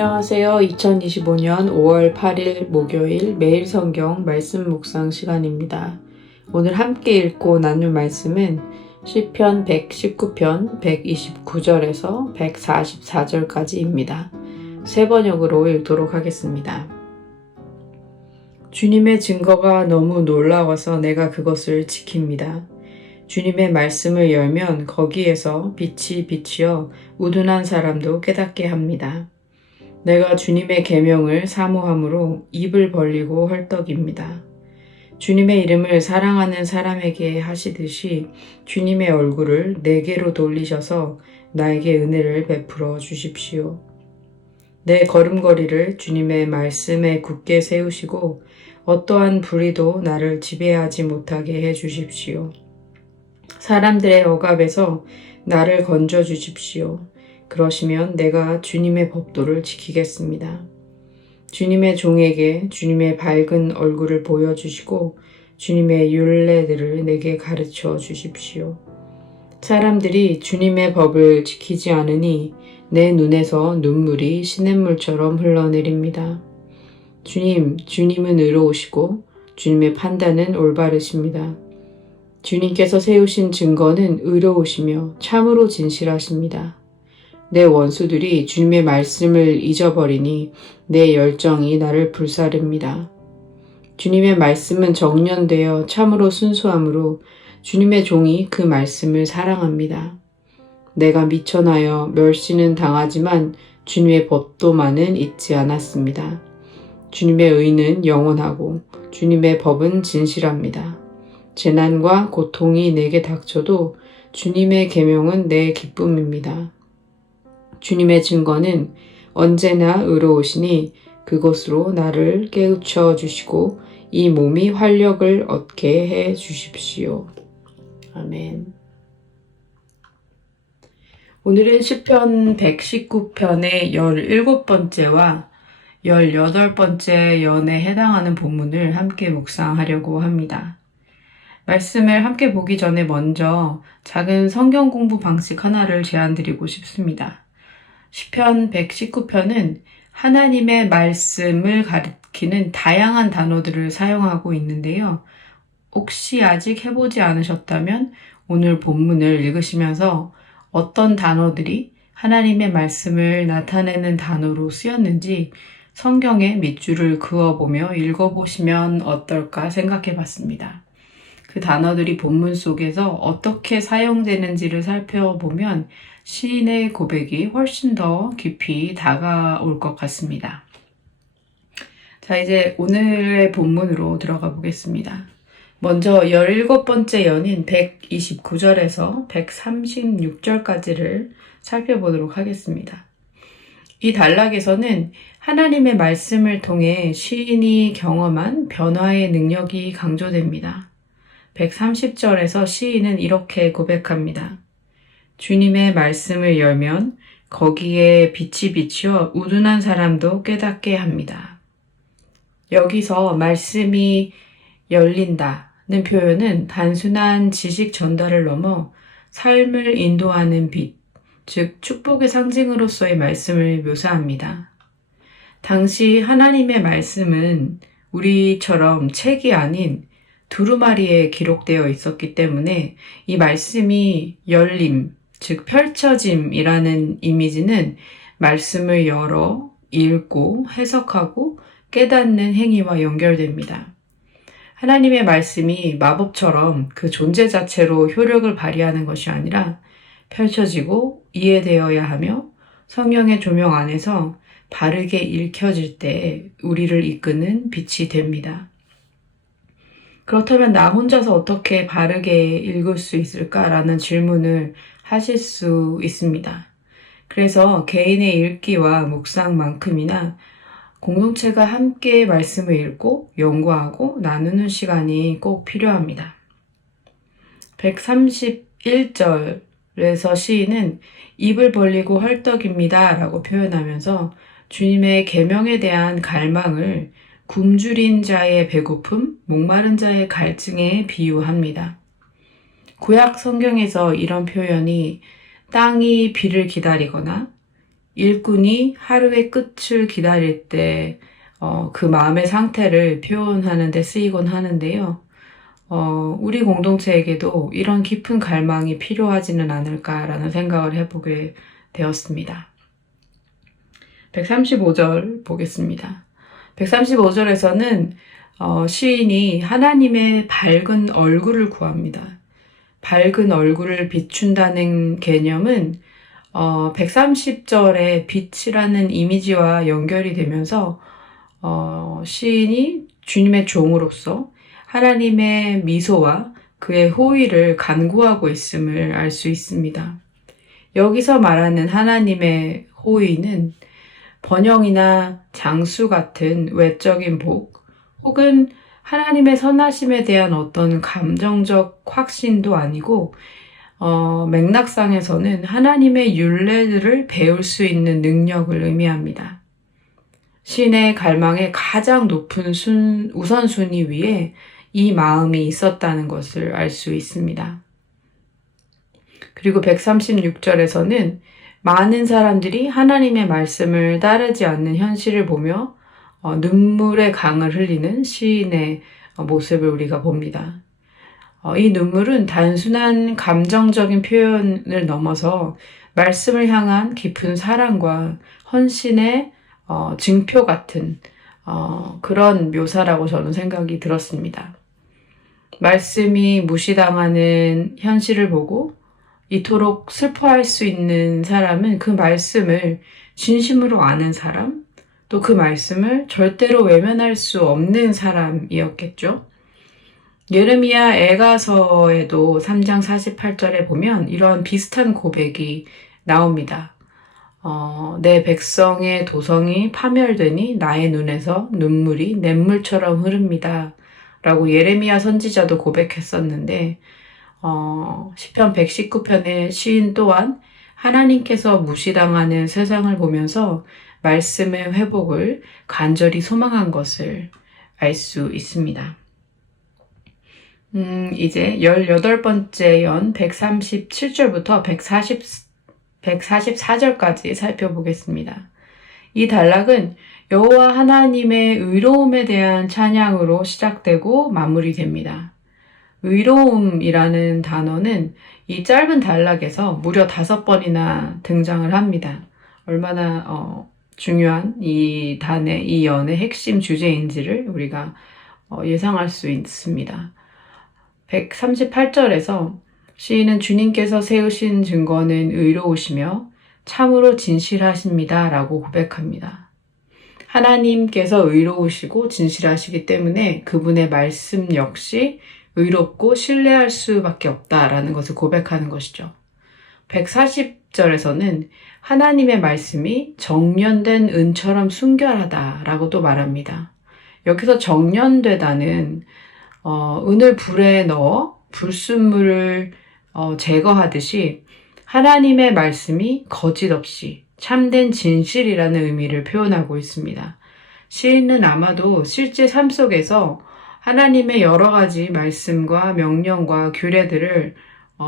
안녕하세요. 2025년 5월 8일 목요일 매일 성경 말씀 묵상 시간입니다. 오늘 함께 읽고 나눌 말씀은 시편 119편 129절에서 144절까지입니다. 세 번역으로 읽도록 하겠습니다. 주님의 증거가 너무 놀라워서 내가 그것을 지킵니다. 주님의 말씀을 열면 거기에서 빛이 비치어 우둔한 사람도 깨닫게 합니다. 내가 주님의 계명을 사모함으로 입을 벌리고 헐떡입니다. 주님의 이름을 사랑하는 사람에게 하시듯이 주님의 얼굴을 내게로 돌리셔서 나에게 은혜를 베풀어 주십시오. 내 걸음걸이를 주님의 말씀에 굳게 세우시고 어떠한 불의도 나를 지배하지 못하게 해 주십시오. 사람들의 억압에서 나를 건져 주십시오. 그러시면 내가 주님의 법도를 지키겠습니다. 주님의 종에게 주님의 밝은 얼굴을 보여주시고 주님의 율례들을 내게 가르쳐 주십시오. 사람들이 주님의 법을 지키지 않으니 내 눈에서 눈물이 시냇물처럼 흘러내립니다. 주님은 의로우시고 주님의 판단은 올바르십니다. 주님께서 세우신 증거는 의로우시며 참으로 진실하십니다. 내 원수들이 주님의 말씀을 잊어버리니 내 열정이 나를 불사릅니다. 주님의 말씀은 정련되어 참으로 순수함으로 주님의 종이 그 말씀을 사랑합니다. 내가 미천하여 멸시는 당하지만 주님의 법도만은 잊지 않았습니다. 주님의 의는 영원하고 주님의 법은 진실합니다. 재난과 고통이 내게 닥쳐도 주님의 계명은 내 기쁨입니다. 주님의 증거는 언제나 의로우시니 그것으로 나를 깨우쳐 주시고 이 몸이 활력을 얻게 해 주십시오. 아멘. 오늘은 시편 119편의 17번째와 18번째 연에 해당하는 본문을 함께 묵상하려고 합니다. 말씀을 함께 보기 전에 먼저 작은 성경 공부 방식 하나를 제안드리고 싶습니다. 시편 119편은 하나님의 말씀을 가리키는 다양한 단어들을 사용하고 있는데요. 혹시 아직 해보지 않으셨다면 오늘 본문을 읽으시면서 어떤 단어들이 하나님의 말씀을 나타내는 단어로 쓰였는지 성경에 밑줄을 그어보며 읽어보시면 어떨까 생각해 봤습니다. 그 단어들이 본문 속에서 어떻게 사용되는지를 살펴보면 시인의 고백이 훨씬 더 깊이 다가올 것 같습니다. 자, 이제 오늘의 본문으로 들어가 보겠습니다. 먼저 17번째 연인 129절에서 136절까지를 살펴보도록 하겠습니다. 이 단락에서는 하나님의 말씀을 통해 시인이 경험한 변화의 능력이 강조됩니다. 130절에서 시인은 이렇게 고백합니다. 주님의 말씀을 열면 거기에 빛이 비치어 우둔한 사람도 깨닫게 합니다. 여기서 말씀이 열린다는 표현은 단순한 지식 전달을 넘어 삶을 인도하는 빛, 즉 축복의 상징으로서의 말씀을 묘사합니다. 당시 하나님의 말씀은 우리처럼 책이 아닌 두루마리에 기록되어 있었기 때문에 이 말씀이 열림, 즉 펼쳐짐이라는 이미지는 말씀을 열어 읽고 해석하고 깨닫는 행위와 연결됩니다. 하나님의 말씀이 마법처럼 그 존재 자체로 효력을 발휘하는 것이 아니라 펼쳐지고 이해되어야 하며 성령의 조명 안에서 바르게 읽혀질 때 우리를 이끄는 빛이 됩니다. 그렇다면 나 혼자서 어떻게 바르게 읽을 수 있을까라는 질문을 하실 수 있습니다. 그래서 개인의 읽기와 묵상만큼이나 공동체가 함께 말씀을 읽고 연구하고 나누는 시간이 꼭 필요합니다. 131절에서 시인은 입을 벌리고 헐떡입니다 라고 표현하면서 주님의 계명에 대한 갈망을 굶주린 자의 배고픔, 목마른 자의 갈증에 비유합니다. 구약 성경에서 이런 표현이 땅이 비를 기다리거나 일꾼이 하루의 끝을 기다릴 때 그 마음의 상태를 표현하는 데 쓰이곤 하는데요. 우리 공동체에게도 이런 깊은 갈망이 필요하지는 않을까라는 생각을 해보게 되었습니다. 135절 보겠습니다. 135절에서는 시인이 하나님의 밝은 얼굴을 구합니다. 밝은 얼굴을 비춘다는 개념은 130절의 빛이라는 이미지와 연결이 되면서 시인이 주님의 종으로서 하나님의 미소와 그의 호의를 간구하고 있음을 알 수 있습니다. 여기서 말하는 하나님의 호의는 번영이나 장수 같은 외적인 복, 혹은 하나님의 선하심에 대한 어떤 감정적 확신도 아니고 맥락상에서는 하나님의 율례들을 배울 수 있는 능력을 의미합니다. 신의 갈망의 가장 높은 우선순위 위에 이 마음이 있었다는 것을 알 수 있습니다. 그리고 136절에서는 많은 사람들이 하나님의 말씀을 따르지 않는 현실을 보며 눈물의 강을 흘리는 시인의 모습을 우리가 봅니다. 이 눈물은 단순한 감정적인 표현을 넘어서 말씀을 향한 깊은 사랑과 헌신의 증표 같은 그런 묘사라고 저는 생각이 들었습니다. 말씀이 무시당하는 현실을 보고 이토록 슬퍼할 수 있는 사람은 그 말씀을 진심으로 아는 사람, 또 그 말씀을 절대로 외면할 수 없는 사람이었겠죠. 예레미야 애가서에도 3장 48절에 보면 이런 비슷한 고백이 나옵니다. 내 백성의 도성이 파멸되니 나의 눈에서 눈물이 냇물처럼 흐릅니다. 라고 예레미야 선지자도 고백했었는데 시편 119편의 시인 또한 하나님께서 무시당하는 세상을 보면서 말씀의 회복을 간절히 소망한 것을 알 수 있습니다. 이제 18번째 연 137절부터 144절까지 살펴보겠습니다. 이 단락은 여호와 하나님의 의로움에 대한 찬양으로 시작되고 마무리됩니다. 의로움이라는 단어는 이 짧은 단락에서 무려 5번이나 등장을 합니다. 얼마나 중요한 이 연의 핵심 주제인지를 우리가 예상할 수 있습니다. 138절에서 시인은 주님께서 세우신 증거는 의로우시며 참으로 진실하십니다. 라고 고백합니다. 하나님께서 의로우시고 진실하시기 때문에 그분의 말씀 역시 의롭고 신뢰할 수밖에 없다라는 것을 고백하는 것이죠. 140절에서는 하나님의 말씀이 정련된 은처럼 순결하다라고 또 말합니다. 여기서 정련되다는 은을 불에 넣어 불순물을 제거하듯이 하나님의 말씀이 거짓 없이 참된 진실이라는 의미를 표현하고 있습니다. 시인은 아마도 실제 삶 속에서 하나님의 여러 가지 말씀과 명령과 규례들을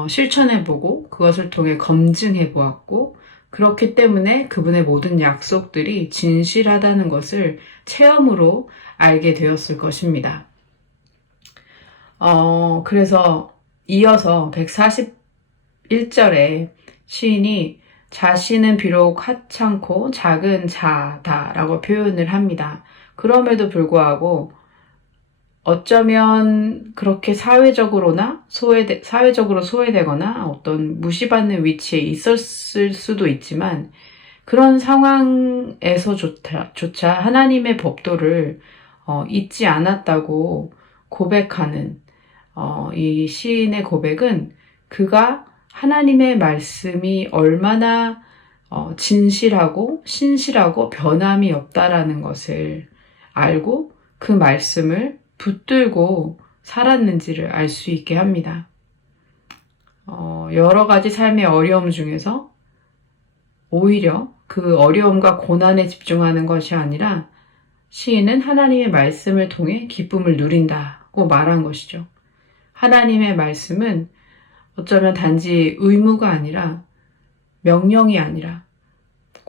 실천해보고 그것을 통해 검증해보았고 그렇기 때문에 그분의 모든 약속들이 진실하다는 것을 체험으로 알게 되었을 것입니다. 그래서 이어서 141절에 시인이 자신은 비록 하찮고 작은 자다라고 표현을 합니다. 그럼에도 불구하고 어쩌면 그렇게 사회적으로 소외되거나 어떤 무시받는 위치에 있었을 수도 있지만 그런 상황에서조차 하나님의 법도를 잊지 않았다고 고백하는 이 시인의 고백은 그가 하나님의 말씀이 얼마나 진실하고 신실하고 변함이 없다라는 것을 알고 그 말씀을 붙들고 살았는지를 알 수 있게 합니다. 여러 가지 삶의 어려움 중에서 오히려 그 어려움과 고난에 집중하는 것이 아니라 시인은 하나님의 말씀을 통해 기쁨을 누린다고 말한 것이죠. 하나님의 말씀은 어쩌면 단지 의무가 아니라 명령이 아니라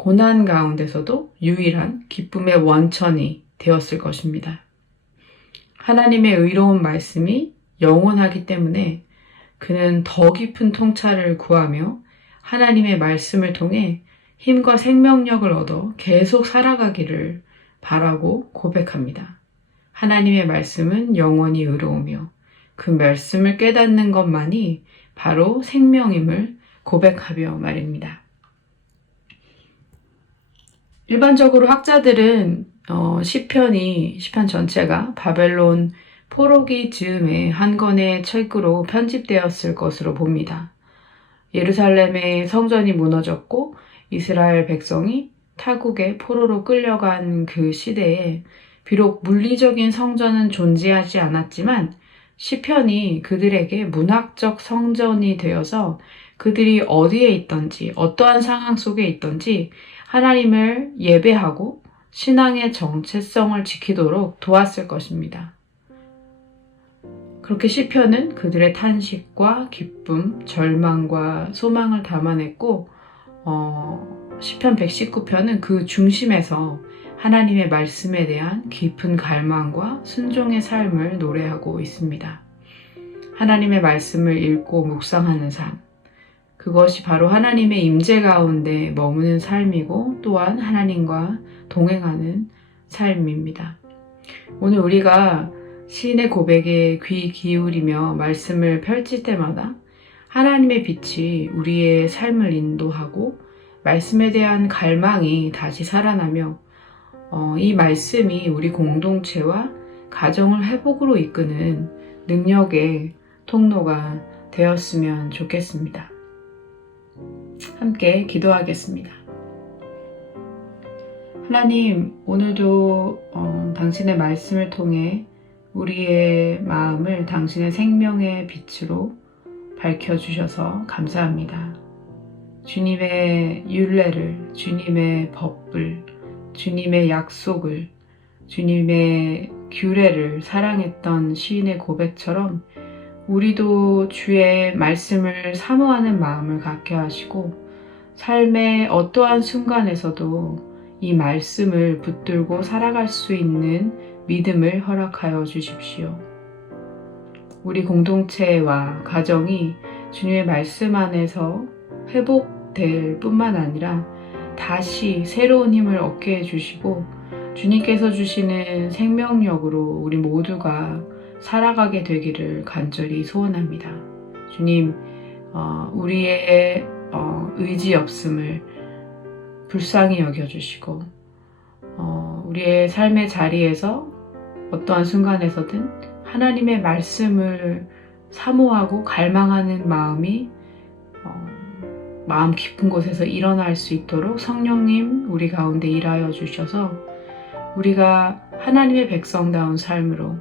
고난 가운데서도 유일한 기쁨의 원천이 되었을 것입니다. 하나님의 의로운 말씀이 영원하기 때문에 그는 더 깊은 통찰을 구하며 하나님의 말씀을 통해 힘과 생명력을 얻어 계속 살아가기를 바라고 고백합니다. 하나님의 말씀은 영원히 의로우며 그 말씀을 깨닫는 것만이 바로 생명임을 고백하며 말입니다. 일반적으로 학자들은 시편 전체가 바벨론 포로기 즈음에 한 권의 책으로 편집되었을 것으로 봅니다. 예루살렘의 성전이 무너졌고 이스라엘 백성이 타국의 포로로 끌려간 그 시대에 비록 물리적인 성전은 존재하지 않았지만 시편이 그들에게 문학적 성전이 되어서 그들이 어디에 있든지 어떠한 상황 속에 있든지 하나님을 예배하고 신앙의 정체성을 지키도록 도왔을 것입니다. 그렇게 시편은 그들의 탄식과 기쁨, 절망과 소망을 담아냈고 시편 119편은 그 중심에서 하나님의 말씀에 대한 깊은 갈망과 순종의 삶을 노래하고 있습니다. 하나님의 말씀을 읽고 묵상하는 삶, 그것이 바로 하나님의 임재 가운데 머무는 삶이고 또한 하나님과 동행하는 삶입니다. 오늘 우리가 시인의 고백에 귀 기울이며 말씀을 펼칠 때마다 하나님의 빛이 우리의 삶을 인도하고 말씀에 대한 갈망이 다시 살아나며 이 말씀이 우리 공동체와 가정을 회복으로 이끄는 능력의 통로가 되었으면 좋겠습니다. 함께 기도하겠습니다. 하나님, 오늘도 당신의 말씀을 통해 우리의 마음을 당신의 생명의 빛으로 밝혀주셔서 감사합니다. 주님의 율례를, 주님의 법을, 주님의 약속을, 주님의 규례를 사랑했던 시인의 고백처럼 우리도 주의 말씀을 사모하는 마음을 갖게 하시고 삶의 어떠한 순간에서도 이 말씀을 붙들고 살아갈 수 있는 믿음을 허락하여 주십시오. 우리 공동체와 가정이 주님의 말씀 안에서 회복될 뿐만 아니라 다시 새로운 힘을 얻게 해주시고 주님께서 주시는 생명력으로 우리 모두가 살아가게 되기를 간절히 소원합니다. 주님, 우리의 의지 없음을 불쌍히 여겨주시고 우리의 삶의 자리에서 어떠한 순간에서든 하나님의 말씀을 사모하고 갈망하는 마음이 마음 깊은 곳에서 일어날 수 있도록 성령님 우리 가운데 일하여 주셔서 우리가 하나님의 백성다운 삶으로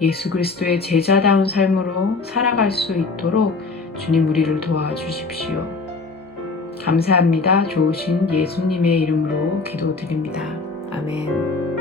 예수 그리스도의 제자다운 삶으로 살아갈 수 있도록 주님 우리를 도와주십시오. 감사합니다. 좋으신 예수님의 이름으로 기도드립니다. 아멘.